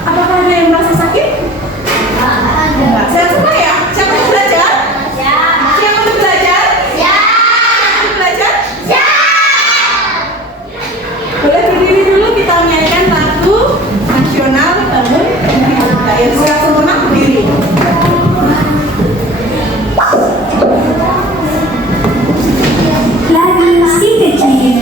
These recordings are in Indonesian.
Apakah ada yang merasa sakit? Enggak. Sehat semua ya? Siapa yang belajar? Siapa yang belajar? Siapa belajar? Boleh berdiri dulu, kita menyanyikan lagu nasional bangun budaya. Siap semua berdiri. Lagu si kecil.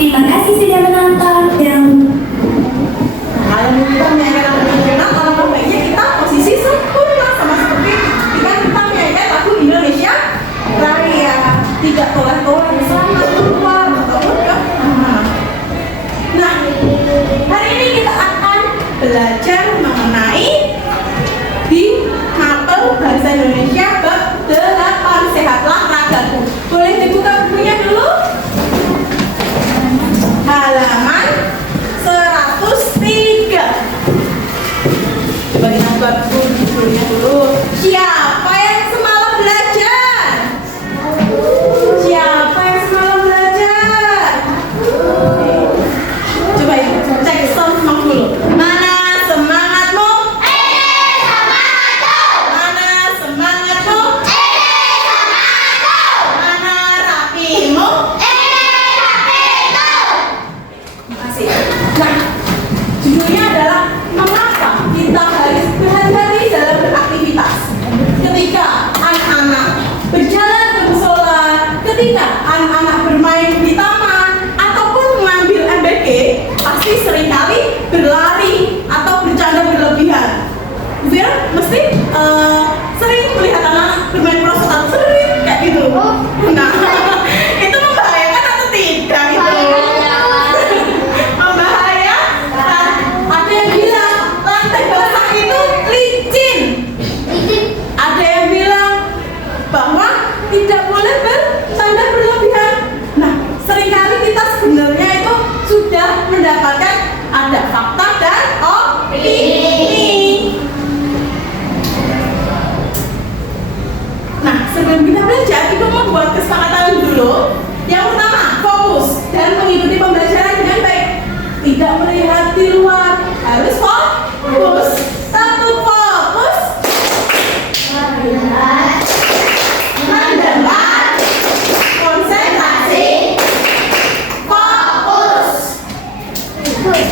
Terima kasih sudah menonton dan Kalau kita menyanyikan lagu nasional, alangkah baiknya kita posisi sempurna sama seperti kita menyanyikan lagu Indonesia Raya. Tidak tolak-tolak sama keluar ataupun ke mana. Nah, hari ini kita akan belajar mengenai di mapel bahasa Indonesia bab 8 sehatlah ragaku. Boleh dibuka bukunya dulu? Halaman 103. Coba kita buka bukunya dulu. Siapa yang semalam belajar? Siapa yang semalam belajar? Coba ya, cek sound dulu. Mana semangatmu? Mana semangatmu? Mana rapimu? Makasih. Nah, judulnya adalah mengapa kita harus berhati-hati dalam beraktivitas. Ketika anak-anak berjalan ke musola, ketika anak-anak bermain di taman, ataupun mengambil MBG, pasti seringkali berlari atau bercanda berlebihan. Fir, mesti sering melihat anak-anak bermain prosotan, sering kayak gitu. Nah, itu membahayakan atau tidak itu? Membahayakan. Ada yang bilang lantai basah itu licin. Ada yang bilang bahwa tidak boleh bercanda berlebihan. Nah, seringkali kita sebenarnya itu sudah mendapatkan ada fakta dan opini. Nah, sebelum kita belajar, kita membuat kesepakatan dulu. Yang pertama, fokus dan mengikuti pembelajaran dengan baik. Tidak melihat di luar, harus fokus. Satu, fokus. Mendengar, konsentrasi, fokus.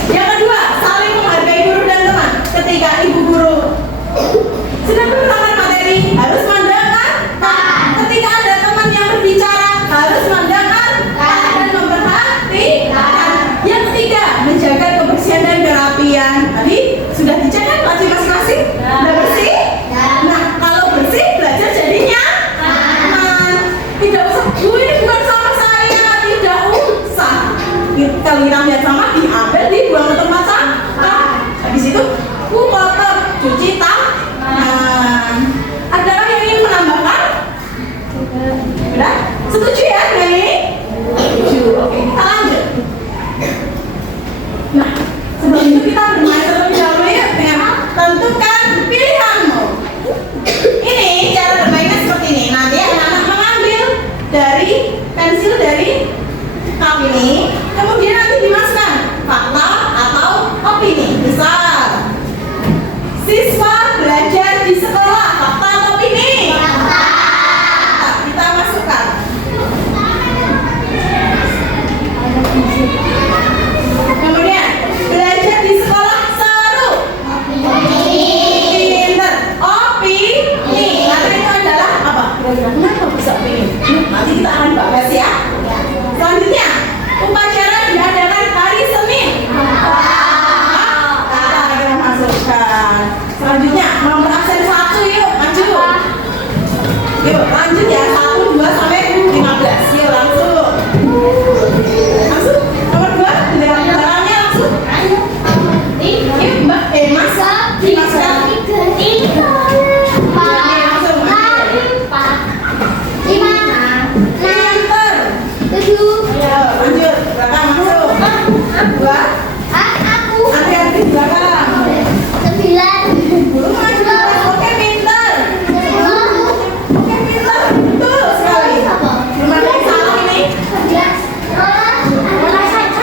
Yang kedua, saling menghargai guru dan teman. Ketika ibu guru sedang menerangkan materi, harus mendengarkan. Ketika ada teman yang berbicara, harus mendengarkan dan memperhatikan. Yang ketiga, menjaga kebersihan dan kerapian. Tadi sudah dicek kan laci masing-masing? Sudah bersih? Nah, kalau bersih, belajar jadinya aman. Tidak usah, Bu, ini bukan sama saya. Tidak usah. Kalau kita lihat sama, diambil, dibuang ke tempat sampah. Habis itu, Bu, kotor, cuci tangan. Adakah yang ingin menambahkan? Sudah? Setuju ya dengan ini? pensil dari cup ini, kemudian nanti dimasukkan fakta atau opini. Besar. Siswa belajar di sekolah, fakta atau opini? Fakta. Kita masukkan. Kemudian belajar di sekolah seru. Pinter. Opini. Karena itu adalah apa? Kenapa bisa opini? Nanti kita akan bahas ya. Selanjutnya, upacara diadakan hari Senin. Kita masukkan. Selanjutnya, nomor absen 1 yuk, maju. Yuk, lanjut ya. 1, 2 sampai 15. Yuk, langsung. Langsung. Nomor 2, belakangnya langsung. Yuk, Mbak. Mas. Dimasukkan. Pinter. Ayo, lanjut. Belakang masuk. 2. Antri-antri belakang. Belum maju. Oke, pinter. Oke, pinter. Betul sekali. Belum ada yang salah ini.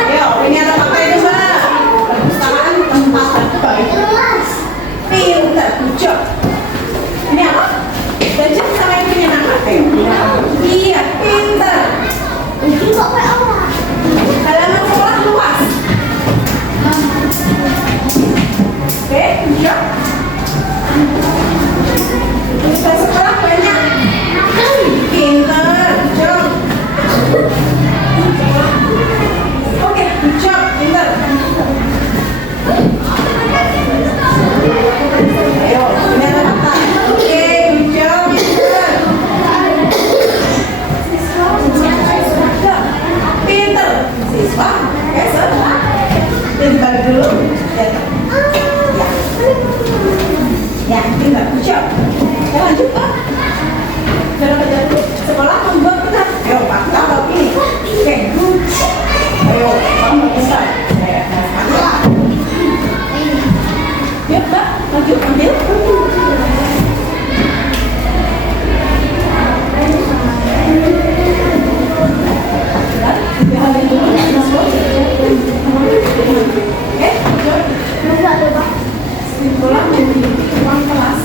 Ayo, ini ada fakta itu, Mbak. Perpustakaan tempat terbaik. Pinter, good job. Ini apa? Belajar sama yang punya nama. Iya, pinter. Halaman sekolah luas. Oke, good job. Tugas sekolah banyak. Pinter, good job. Oke, good job, pinter. Ayo, ini ada fakta. Oke, good job, pinter. Pinter. Siswa, oke, pinter dulu. Ya. Ya, pinter, good job. Ya, lanjut, Pak. Jangan belajar dulu. Sekolah membuat benar. Ayo, fakta atau ini? Oke, good. Ayo, kamu bisa. Yuk, Mbak, lanjut ambil. Oke, simpulan dari ruang kelas.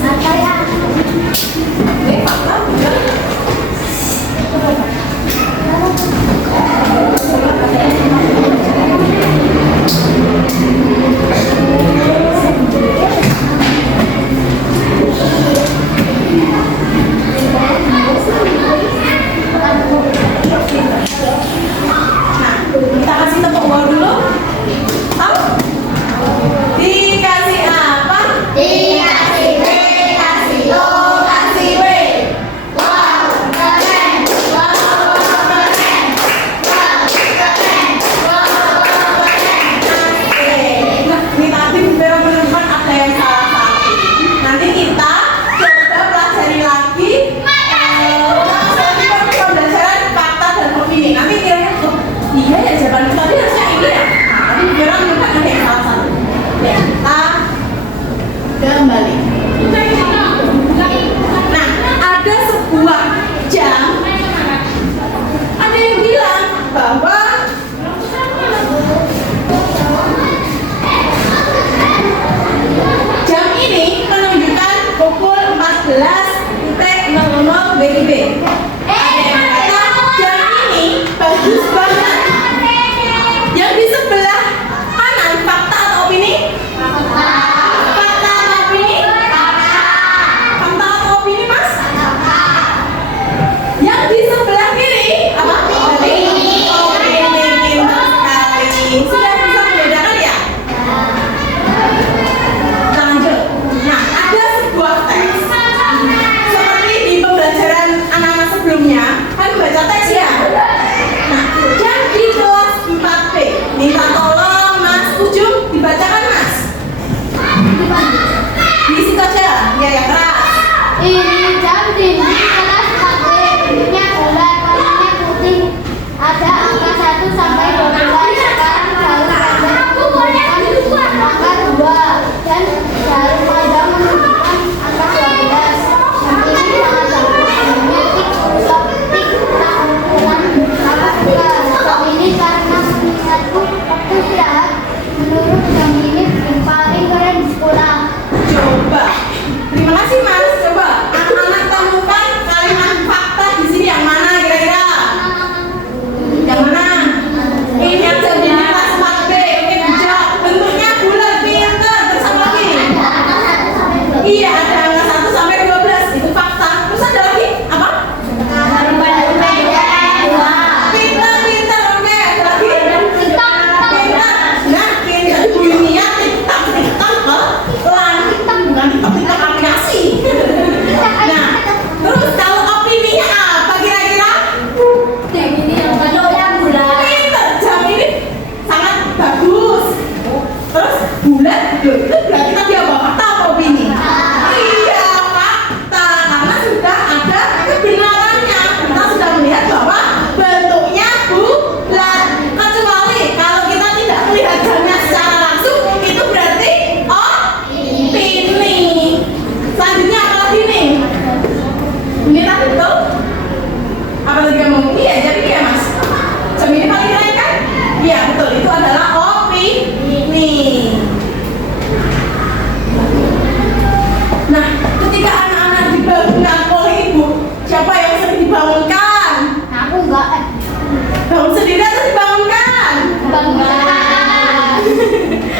Bangun sendiri atau dibangunkan? Bangunkan.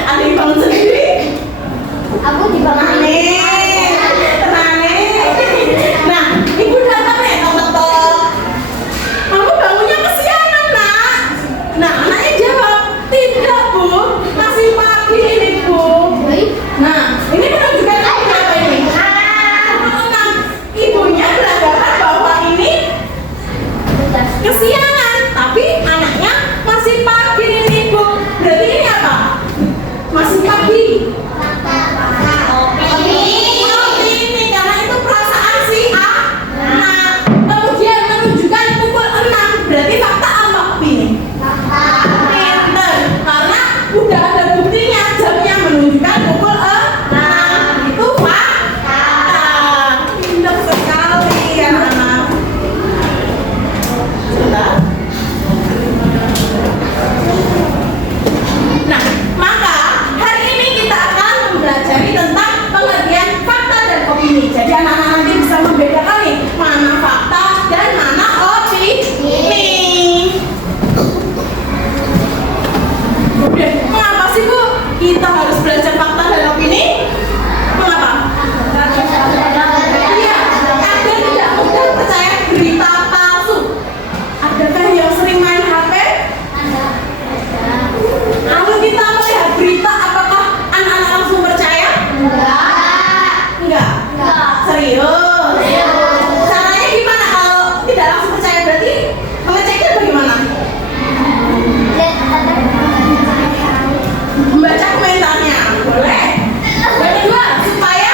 Ada yang bangun sendiri? Aku dibangunin. Tenang nih. Nah, ibu datang nih, tok-tok. Kamu bangunnya kesiangan, nak. Nah, anaknya jawab, tidak bu, masih pagi ini bu. Nah, ini menunjukkan apa ini? Nah, ibunya beranggapan bahwa ini kesiangan, tapi anaknya masih pagi ini bu. Berarti ini apa? Masih pagi. Ini karena itu perasaan si A. Nah, kemudian menunjukkan pukul 6. Berarti fakta apa ini? Pinter. Karena udah ada buktinya jamnya menunjukkan pukul 6. Itu fakta. Pinter sekali anak-anak. Sudah. Nah, maka hari ini kita akan mempelajari tentang pengertian fakta dan opini. Jadi anak-anak nanti bisa membedakan nih mana fakta dan mana opini. Oke, mengapa sih Bu kita harus belajar fakta dan opini? Mengapa? Iya, agar tidak mudah percaya berita palsu. Adakah yang sering main HP? Kalau kita melihat berita, apakah anak-anak langsung percaya? Enggak. Serius? Caranya gimana kalau tidak langsung percaya? Berarti mengeceknya bagaimana? Membaca komentarnya. Boleh. Yang kedua, supaya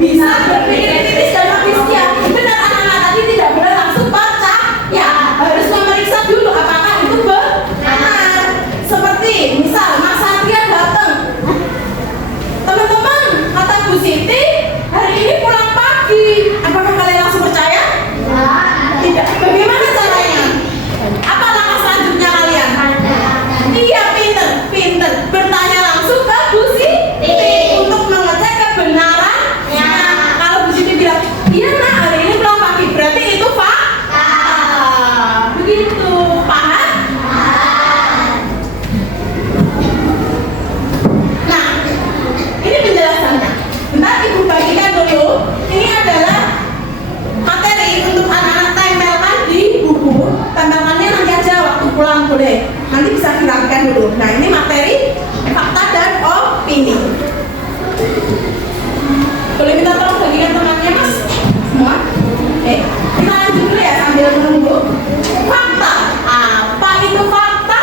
bisa berpikir kritis dan objektif. Benar anak-anak tadi tidak boleh langsung percaya. Harus memeriksa dulu apakah itu benar. Seperti misal Mas Satria datang, teman-teman kata Bu Siti hari ini pulang pagi, apakah kalian langsung percaya? Tidak. Bagaimana caranya? Apa langkah selanjutnya kalian? Iya, pinter bertanya langsung ke Bu Siti untuk mengecek kebenarannya. Kalau Bu Siti bilang iya nak hari ini pulang pagi, berarti itu fakta. Begitu, paham? Nah, ini penjelasannya. Bentar ibu bagikan dulu. Ini adalah materi untuk anak-anak tempelkan di buku. Tempelkannya nanti aja waktu pulang boleh. Nanti bisa dirapikan dulu. Nah, ini materi fakta dan opini. Boleh minta tolong bagikan temannya mas? Semua? Kita lanjut dulu ya sambil menunggu. Fakta. Apa itu fakta?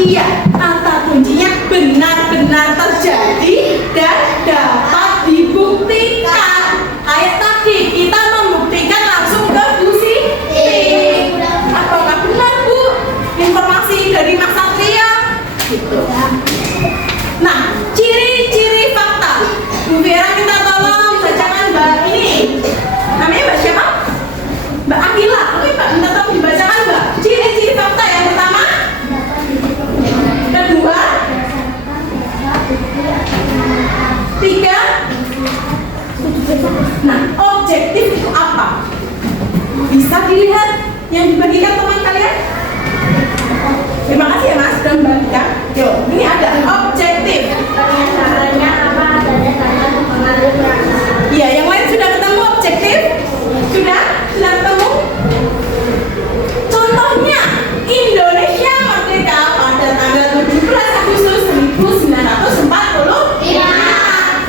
Iya, kata kuncinya benar-benar terjadi dan dapat dibuktikan. Kayak tadi kita membuktikan langsung ke Bu Siti. Apakah benar Bu informasi dari Mas Satria? Gitu. Nah, ciri-ciri fakta. Bu Vera minta tolong bacakan Mbak ini. Namanya Mbak siapa? Mbak Akila. Oke Mbak, minta tolong dibacakan Mbak. Ciri-ciri fakta yang pertama. Kedua. Tiga. Nah, objektif itu apa? Bisa dilihat yang dibagikan teman kalian? Terima kasih ya Mas sudah membagikan. Yuk, ini ada objektif. Iya, yang lain sudah ketemu objektif? Sudah ketemu? Contohnya, Indonesia merdeka pada tanggal 17 Agustus 1945.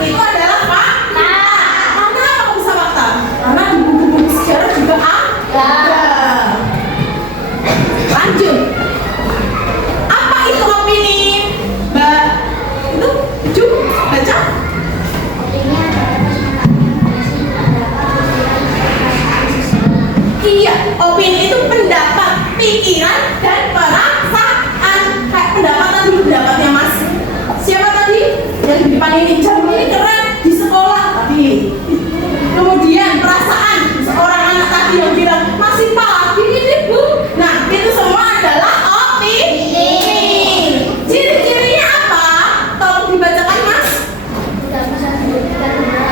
Itu adalah fakta. Karena apa kok bisa fakta? Karena di buku-buku sejarah juga ada. Lanjut. Apa itu opini? Mbak, itu Ju, baca. Iya, opini itu pendapat, pikiran, dan perasaan. Kayak pendapatan dulu pendapatnya Mas. Siapa tadi? Yang di depan ini, jam ini keren di sekolah tadi. Kemudian perasaan seorang anak tadi yang bilang masih pagi ini Bu. Nah, itu semua adalah opini. Ciri-cirinya apa? Tolong dibacakan Mas. Tidak bisa dibuktikan dengan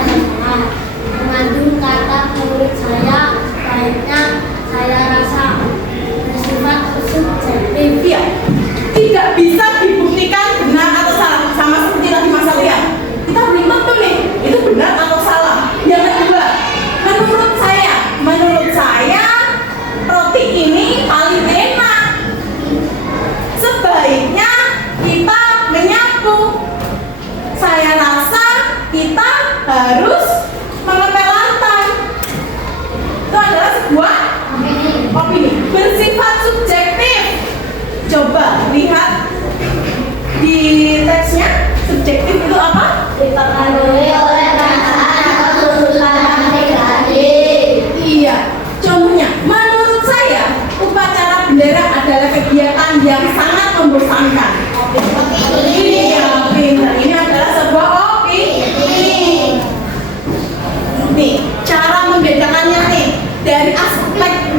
Nih, cara membedakannya nih dari aspek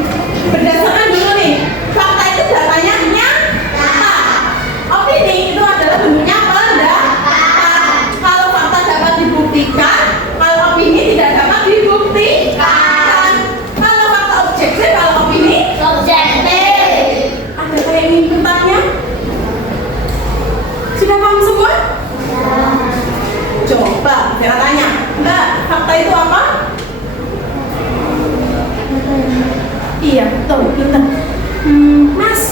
berdasarkan dulu nih. Fakta itu datanya nyata. Opini itu adalah bentuknya pendapat. Kalau fakta dapat dibuktikan, kalau opini tidak dapat dibuktikan. Kalau fakta objektif, kalau opini Objektif. ada kayak inputannya. Sudah paham semua? Coba saya tanya, Mbak, fakta itu apa? Iya, betul, pintar. Mas,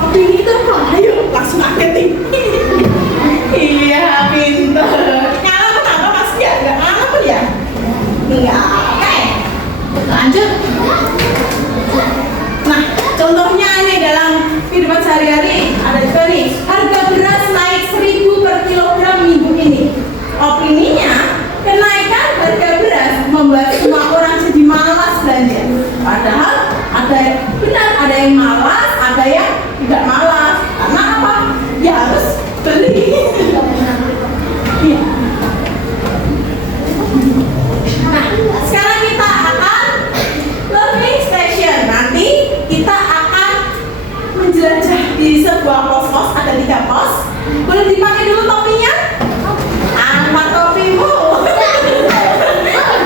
opini itu apa? Ayo, langsung marketing. Iya, pintar. Ngalah kenapa Mas? Ya, nggak ngalah pun ya? Enggak, oke. Lanjut. Nah, contohnya ini dalam kehidupan sehari-hari ada juga nih, harga beras naik 1.000 per kilogram minggu ini. Opininya, kenaikan harga beras membuat semua orang jadi malas belanja. Padahal ada yang benar, ada yang malas, ada yang tidak malas. Karena apa? Ya harus beli. Iya. Nah, sekarang kita akan learning station. Nanti kita akan menjelajah di sebuah pos-pos, ada 3 pos. Boleh dipakai dulu topinya? Angkat topimu.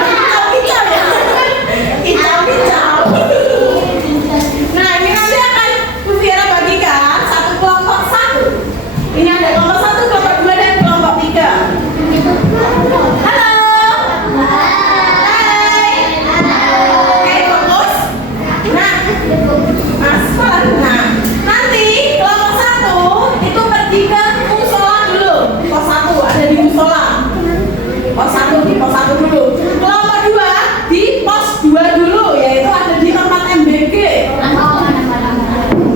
Kicau-kicau ya? Kicau-kicau. Nah, ini nanti akan Bu Fiera bagikan satu kelompok 1. Ini ada kelompok 1, kelompok 2, dan kelompok 3. Halo. Hai. Oke, fokus. Nah, Aspar. Nah, nanti kelompok 1 itu pergi ke musola dulu. Pos 1 ada di musola. Pos 1 di pos 1 dulu. Kelompok 2 di pos 2 dulu, yaitu ada di tempat MBG.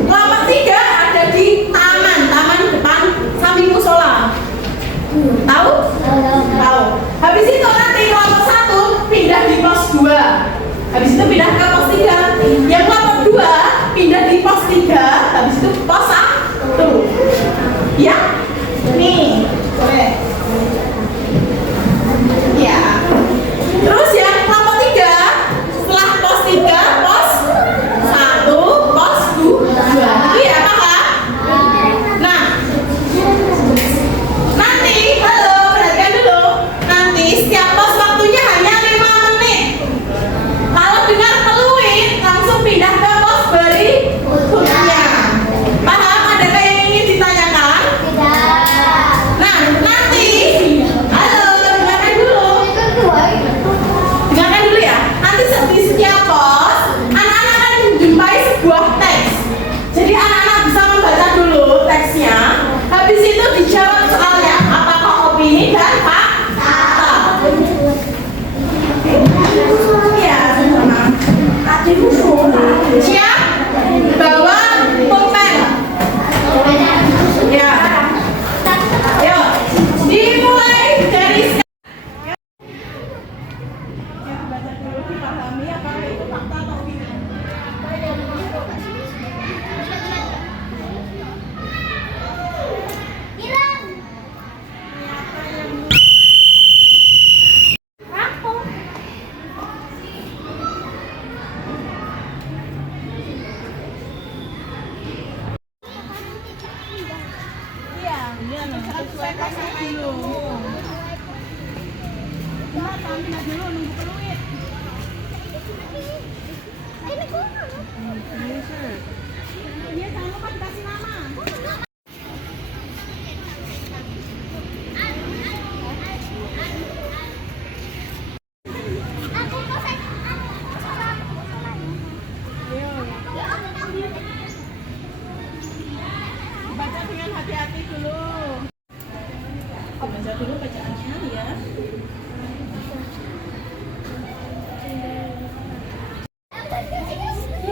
Kelompok 3 ada di taman depan samping musola. Tahu? Tahu. Habis itu nanti kelompok 1 pindah di pos 2. Habis itu pindah ke pos 3. Yang kelompok 2 pindah di pos 3. Habis itu pos 1. Ya? Nih, boleh. Ya. Terus yang kelompok 3 setelah pos 3, pos 1, pos 2. Iya, paham? Nah, nanti, halo, perhatikan dulu. Nanti setiap pos waktunya hanya 5 menit. Kalau dengar peluit, langsung pindah ke pos berikutnya. Paham? Adakah yang ingin ditanyakan? Nah, nanti, halo, dengarkan dulu. Dengarkan dulu ya. Nanti di setiap pos, anak-anak akan menjumpai sebuah teks. Jadi anak-anak bisa membaca dulu teksnya. Habis itu dijawab soalnya. Apakah opini dan fakta? Iya, sama. Siap? Bawa pulpen. Ya. Ayo, dimulai dari baca dulu, dipahami apakah itu fakta atau opini. Iya, sesuaikan dulu. Cuma tampilnya dulu nunggu peluit. Iya, jangan lupa dikasih nama. Baca dengan hati-hati dulu. Baca dulu bacaannya ya.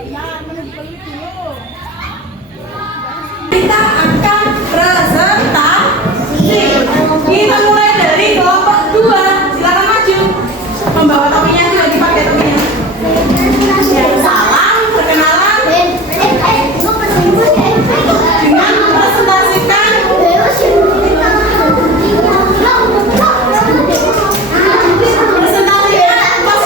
Jangan menunggu peluit dulu. Kita akan presentasi. Kita mulai dari kelompok 2. Silakan maju. Membawa topinya itu lagi pakai topinya. Salam, perkenalan. Dengan mempresentasikan presentasinya pos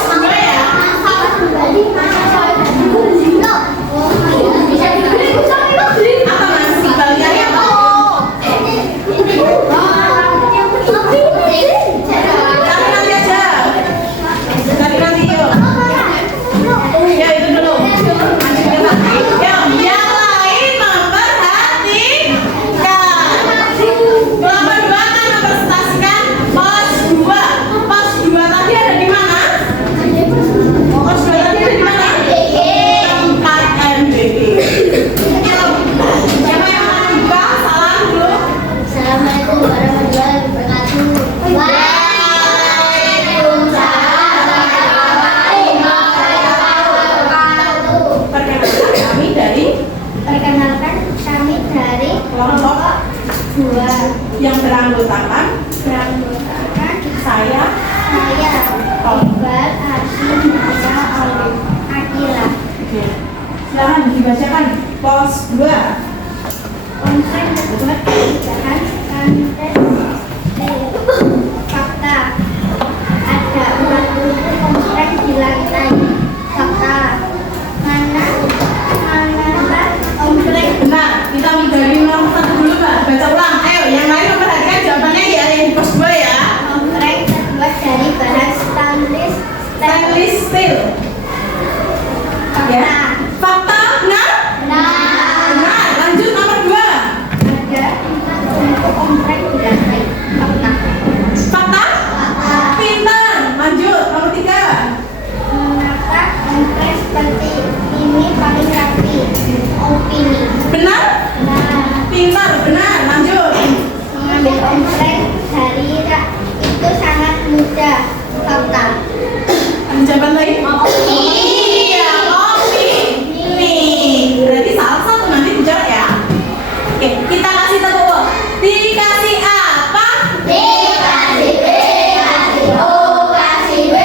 dibacakan. Pos 2. Komplek terbuat dari bahan kantes. Fakta. Ada 40 komplek di lantai. Fakta. Mana komplek? Benar, kita dari nomor 1 dulu, Mbak. Baca ulang. Ayo, yang lain memperhatikan jawabannya ya, yang di pos 2 ya. Komplek terbuat dari bahan stainless Stainless steel. Ya. Fakta, benar? Benar. Lanjut nomor 2. Ada 40 komplek di lantai. Fakta. Fakta? Pintar. Lanjut nomor 3. Mengapa komplek seperti ini paling rapi? Opini. Benar? Pintar, benar. Lanjut. Mengambil komplek dari rak itu sangat mudah. Fakta. Ada jawaban lain? Iya, kopi. Ini. Berarti salah satu nanti dijawab ya. Oke, kita kasih tepuk. Dikasih apa? Dikasih B, kasih O, kasih B.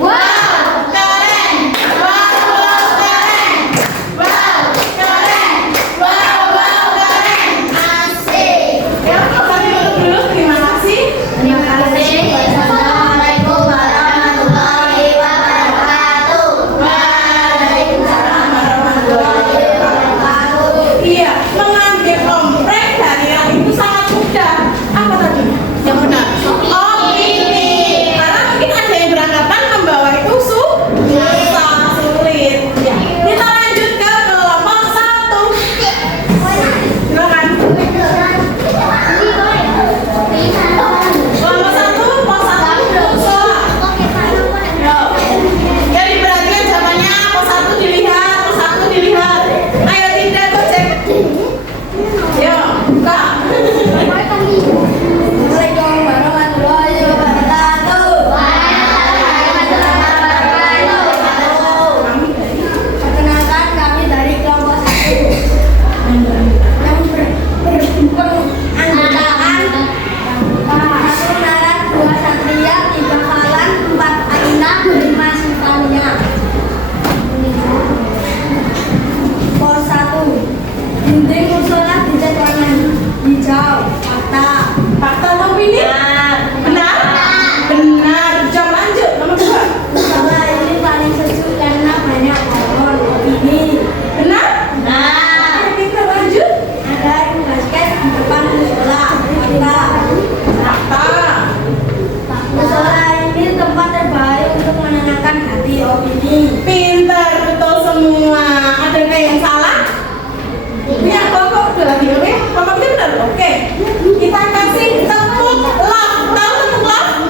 Wow, keren. Wow, keren. Wow, keren. Wow, keren. Asik. Ya, kami tutup dulu. Terima kasih. Terima kasih. Assalamualaikum warahmatullahi wabarakatuh. Waalaikumsalam warahmatullahi wabarakatuh. Iya, mengambil komprek dari rak itu sangat mudah. Apa tadi? Yang benar. Opini. Karena mungkin ada yang beranggapan membawa itu susah, sulit. Ya. Kita lanjut ke kelompok 1. Silakan. Kelompok 1, pos 1, musola. Ya diperhatikan jawabannya. Pos 1 dilihat, pos 1 dilihat. Ayo tidak gocek. Yo, buka. Assalamualaikum warahmatullahi wabarakatuh. Perkenalkan kami dari kelompok 1 yang beranggotakan 1 naran, 2 satria, 3 falan, 4 aina, 5 sifania. Pos 1. Dinding musola dicat warna hijau. Fakta. Fakta atau opini? Benar? Benar. Jawab lanjut. Nomor 2. Musola ini paling sejuk karena banyak pohon. Opini. Benar? Kita lanjut. Ada ring basket di depan musola. Fakta. Fakta. Musola ini tempat terbaik untuk menenangkan hati. Opini. Pintar, betul semua. Adakah yang salah? Ini yang kelompok udah lagi, oke? Kelompoknya benar, oke? Kita kasih tepuk love. Tahu tepuk love?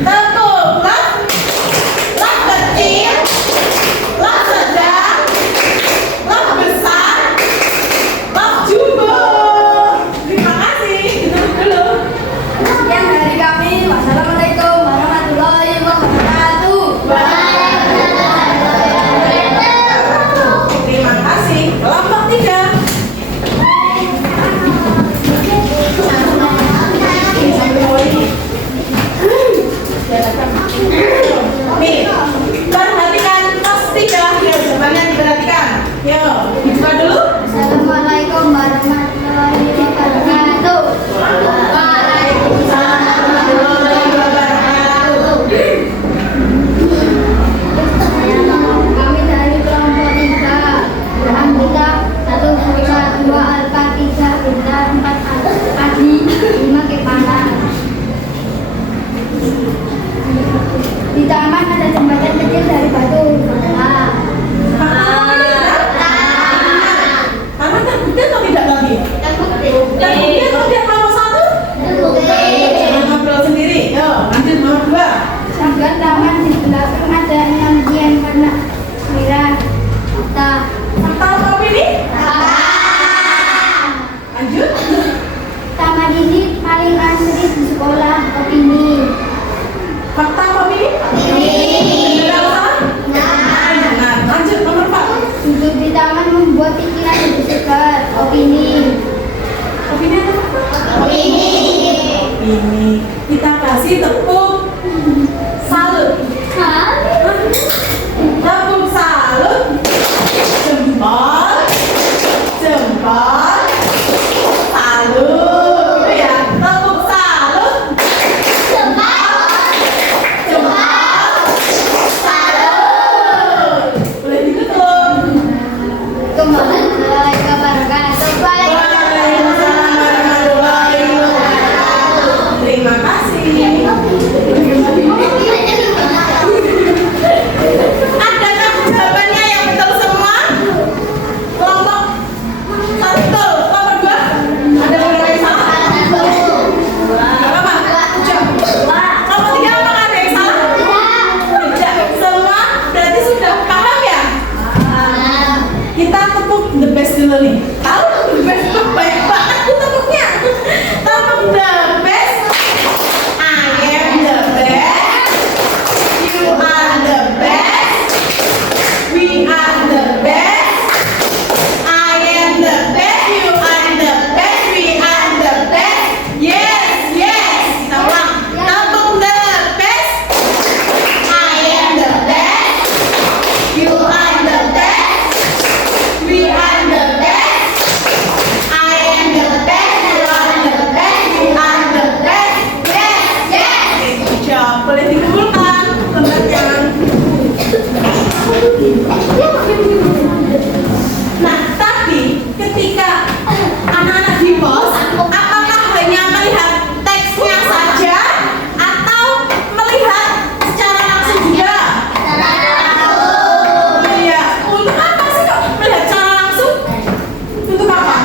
Tepuk love. Love kecil, love sedang, love besar, love jumbo. Terima kasih. Ditutup dulu. Sekian dari kami. Wassalamualaikum warahmatullahi wabarakatuh. Terima kasih. Kelompok 3. Nih, perhatikan pos 3. Ya, jawabannya diperhatikan. Yuk, dibuka dulu. Assalamualaikum warahmatullahi wabarakatuh. Waalaikumsalam warahmatullahi wabarakatuh. Kami dari kelompok 3 beranggota 1 Pulsa, 2 Alfa, 3 Beta, 4 Adi, 5 Kepala. Di taman ada jembatan kecil dari batu. Karena terbukti atau tidak lagi? Terbukti atau tidak nomor 1? Jangan ngobrol sendiri. Yuk, lanjut nomor 2. Sanggar taman di belakang ada 6 dian warna merah. Fakta. Fakta atau opini? Lanjut. Taman ini paling asri di sekolah. Opini. Fakta atau opini? Benar atau salah? Benar. Lanjut nomor 4. Duduk di taman membuat pikiran lebih segar. Opini. Opini atau fakta? Opini. Kita kasih tepuk salut. Tepuk salut. dulu nih. Tahu the best itu baik banget tuh tepuknya. Tepuk the best. I am the best. You are the best. We are the best. I am the best. You are the best. We are the best. Yes, yes. Kita ulang. Tepuk the best. I am the best. You are the best. We are the best. I am the best. You are the best. We are the best. Yes, yes. Good job. Boleh dikumpulkan lembarnya. Nah, tapi ketika anak-anak di pos, apakah hanya melihat teksnya saja atau melihat secara langsung juga? Iya, untuk apa sih kok melihat secara langsung? Untuk apa?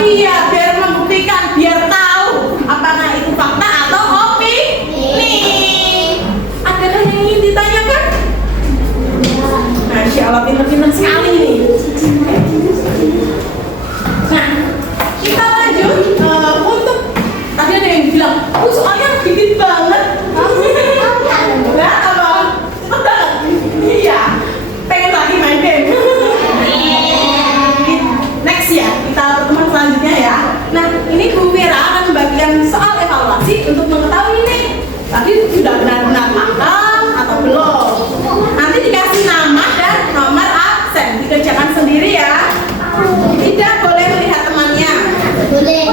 Iya, biar membuktikan, biar tahu apakah itu fakta atau opini. Adakah yang ingin ditanyakan? Masya Allah, pinter-pinter sekali nih. Nah, kita lanjut untuk tadi ada yang bilang, soalnya dikit banget. Nah, apa? Cepet banget. Iya, pengen lagi main game. Next ya, kita pertemuan selanjutnya ya. Nah, ini Bu Mira akan membagikan soal evaluasi untuk mengetahui ini. Tadi sudah benar-benar paham atau belum? Nanti dikasih nama dan nomor absen, dikerjakan sendiri ya. Tidak boleh melihat temannya. Boleh.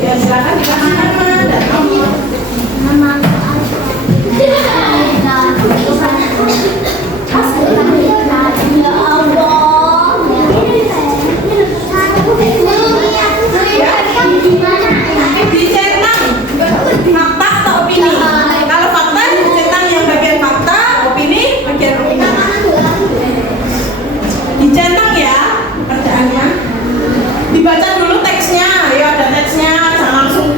Ya silakan dikasih nama dan nomor. Dicentang fakta atau opini? Kalau fakta dicentang yang bagian fakta, opini bagian opini. Dicentang ya kerjaannya. Dibaca dulu teksnya, ya ada teksnya, jangan langsung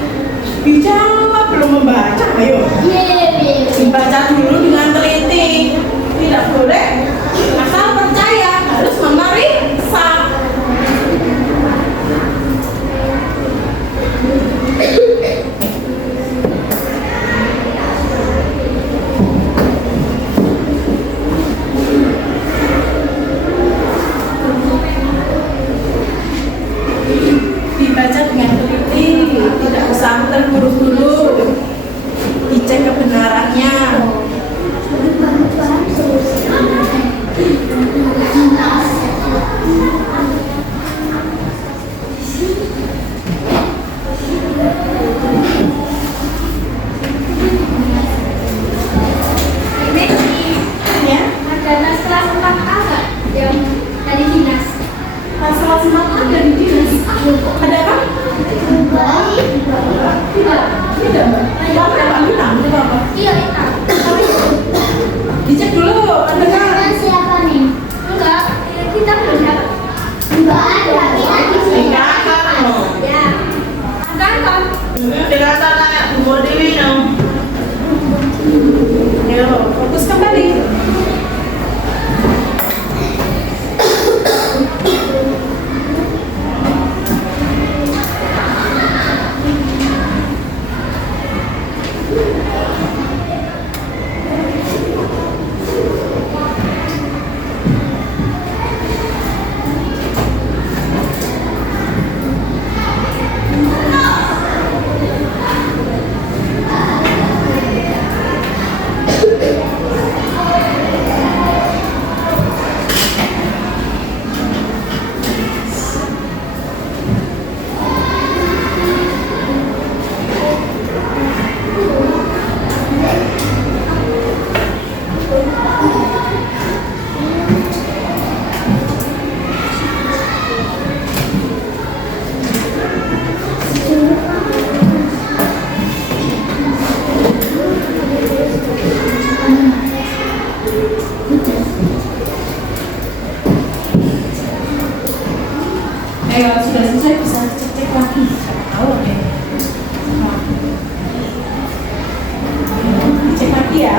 dijawab belum membaca, ayo. Dibaca dulu dengan teliti, tidak boleh asal percaya, harus memeriksa. Dibaca dengan teliti, tidak usah terburu-buru, dicek kebenarannya. Ya, Ada tas kelas 4A nggak yang dari dinas? masalah semangat ada di dinas. Ada apa? Tidak, tidak mbak. Bapak Pak bilang itu apa? Iya, itu. Dicek dulu, ada kan? Siapa nih? Enggak, kita belum dapat. Enggak ada, kita di sini. Enggak kan? Ya. Kan kan? Tidak salah, Bu Dewi dong. Ya, fokus kembali. Kalau sudah selesai bisa cek lagi. Tahu deh. lagi ya.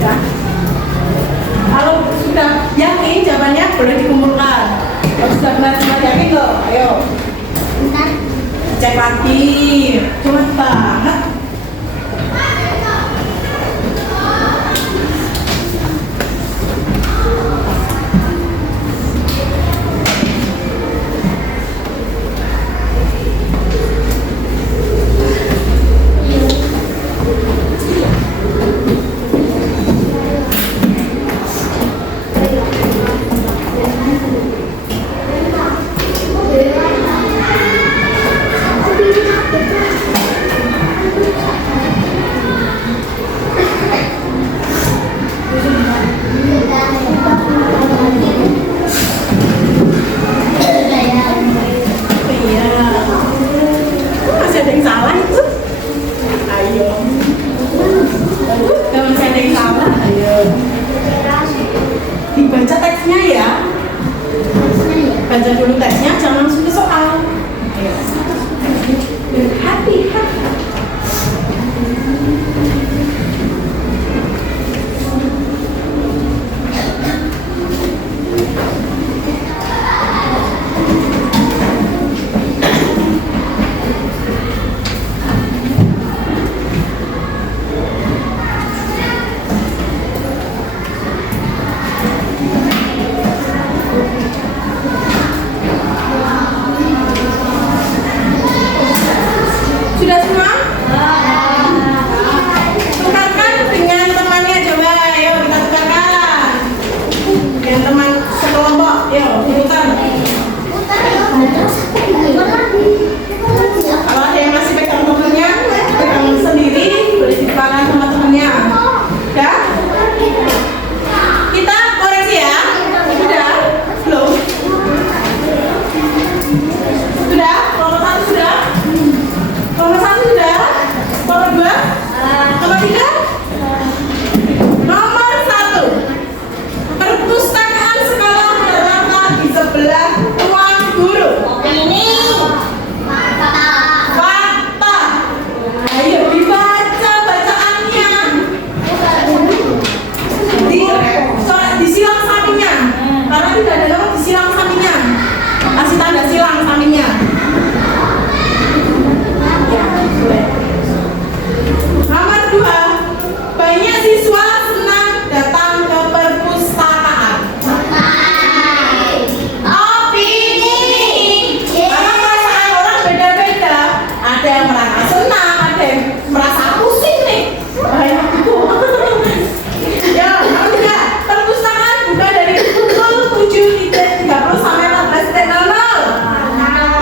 Ya. Kalau sudah yakin jawabannya boleh dikumpulkan. Kalau sudah benar-benar yakin loh, ayo Bentar. cek lagi. Cuma banget. Iya. Kok masih ada yang salah itu? Ayo. Gak masih ada yang salah. Ayo. Dibaca teksnya ya. Baca dulu teksnya, jangan langsung ke soal. Ayo. Happy. Sudah semua? Tukarkan dengan temannya, coba. Ayo kita tukarkan. Dengan teman sekelompok. Yuk, diputar. Kalau ada yang masih pegang temennya, pegang sendiri, boleh ditukarkan sama temennya. Udah? Kita koreksi ya. Sudah? Belum? Sudah? Kelompok satu sudah? Nomor 1 sudah? Nomor 2? Nomor 3? Nomor 1. Perpustakaan sekolah terletak di sebelah ruang guru. Fakta. Ayo dibaca bacaannya. Di silang sampingnya. Karena tidak ada nomor di silang sampingnya. Kasih tanda silang sampingnya. Ya, boleh. Nomor 2, banyak siswa senang datang ke perpustakaan. Opini. Karena perasaan orang beda-beda. Ada yang merasa senang, ada yang merasa pusing nih. Banyak buku. Ya, nomor 3, perpustakaan buka dari pukul 7.30 sampai 14.00.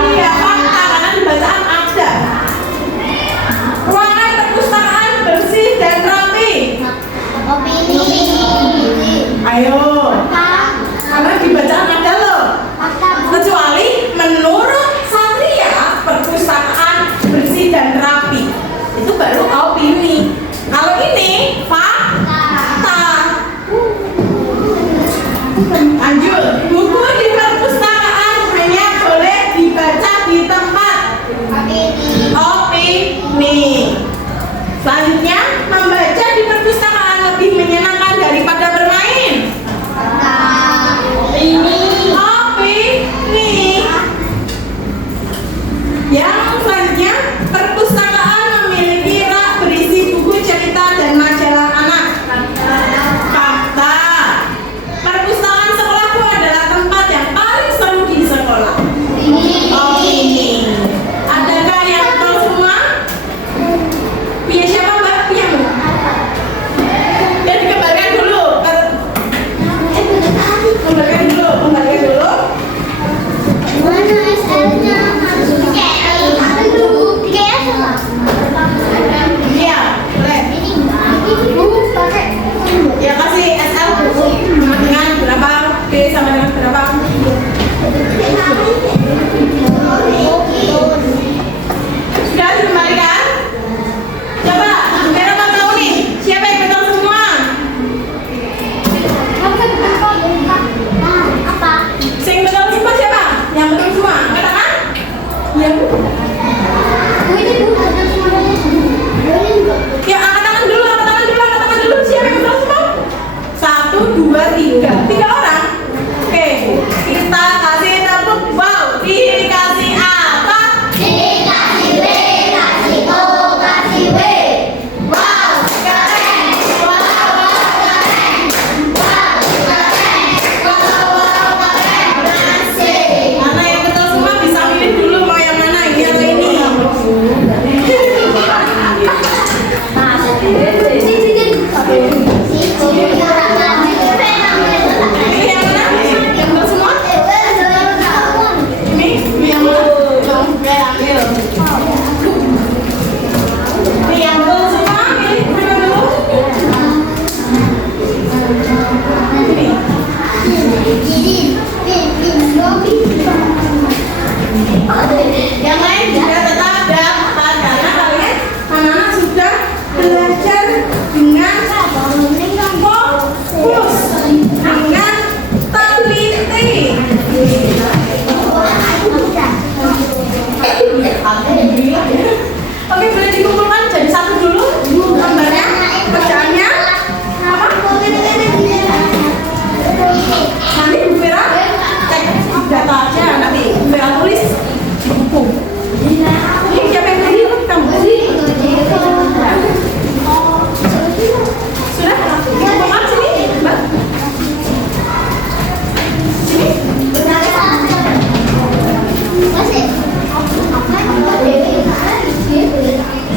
Iya, fakta karena di bacaan ada. Ruangan perpustakaan bersih dan rapi. Ayo, karena di bacaan ada loh. Kecuali menurut Satria perpustakaan bersih dan rapi. Itu baru opini. Kalau ini fakta. Lanjut, buku di perpustakaan hanya boleh dibaca di tempat. Opini. Selanjutnya, membaca di perpustakaan lebih menyenangkan daripada bermain. Opini. Yang selanjutnya, perpustakaan memiliki rak berisi buku cerita dan majalah anak. Fakta. Perpustakaan sekolahku adalah tempat yang paling seru di sekolah. Opini. Adakah yang betul semua? Punya siapa mbak? Punya mbak? Ya dikembalikan dulu. Kembalikan dulu. Iya, boleh. Ya kasih SL dengan berapa? B sama dengan berapa? Pilih yang mana? Yang betul semua? Ini yang mana? Ambil. Ini yang betul semua. Pilih mana dulu? Yang lain juga tetap dapat karena kalian anak-anak sudah belajar dengan fokus, dengan teliti. Oke, boleh dikumpulkan jadi satu dulu gambarnya, kerjaannya apa? Nanti Bu Vera cek data aja, nanti Bu Vera tulis di buku. Ini siapa yang tadi? Kamu? Sudah? Kumpulkan sini, Mbak. Sini.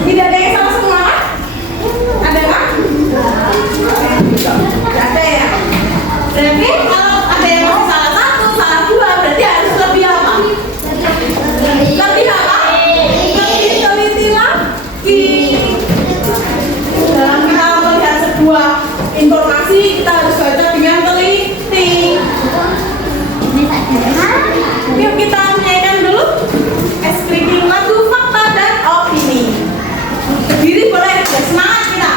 Tidak ada yang salah semua? Ada nggak? Tidak ada ya? Berarti kalau ada yang masih salah satu, salah dua, berarti harus lebih apa? Lebih apa? Lebih teliti lagi. Dalam kita melihat sebuah informasi, kita harus baca dengan teliti. Yuk kita menyanyikan dulu screening lagu fakta dan opini. Berdiri boleh, ya, semangat kita.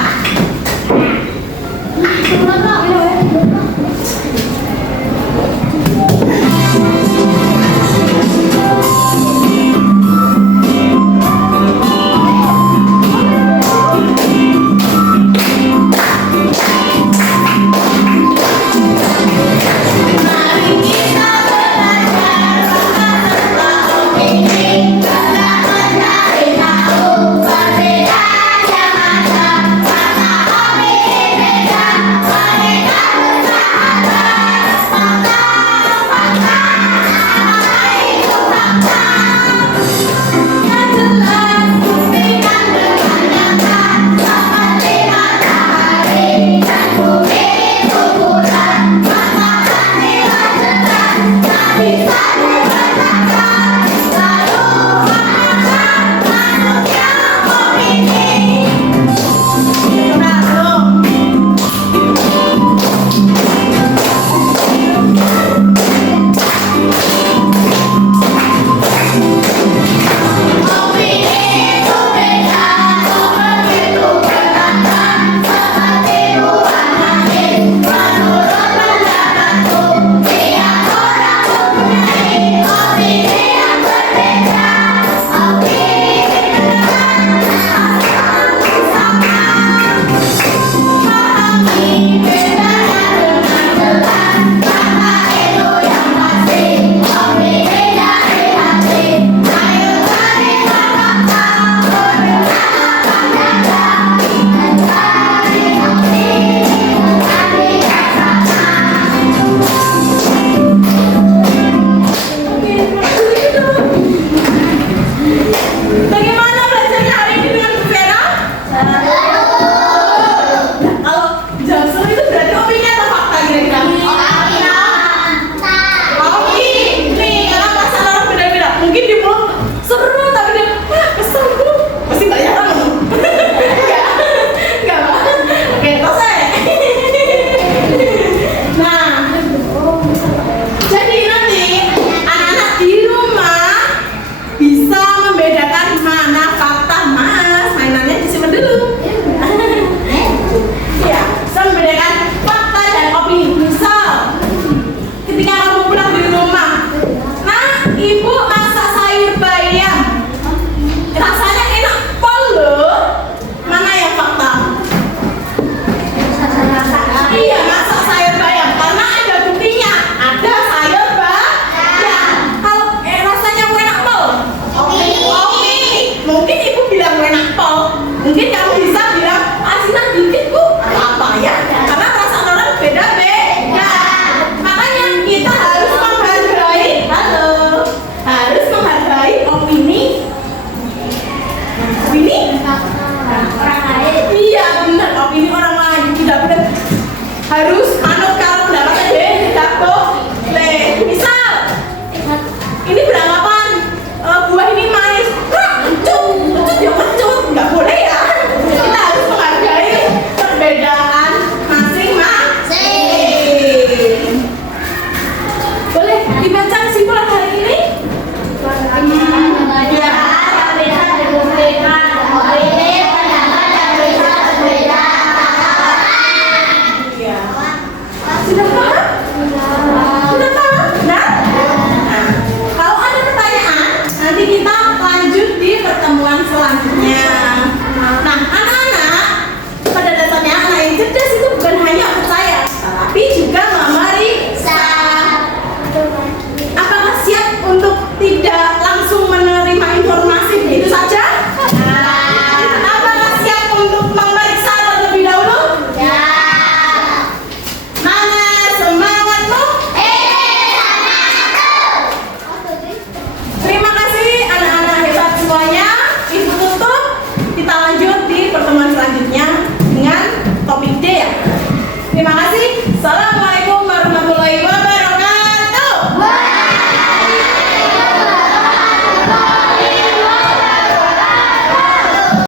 Assalamualaikum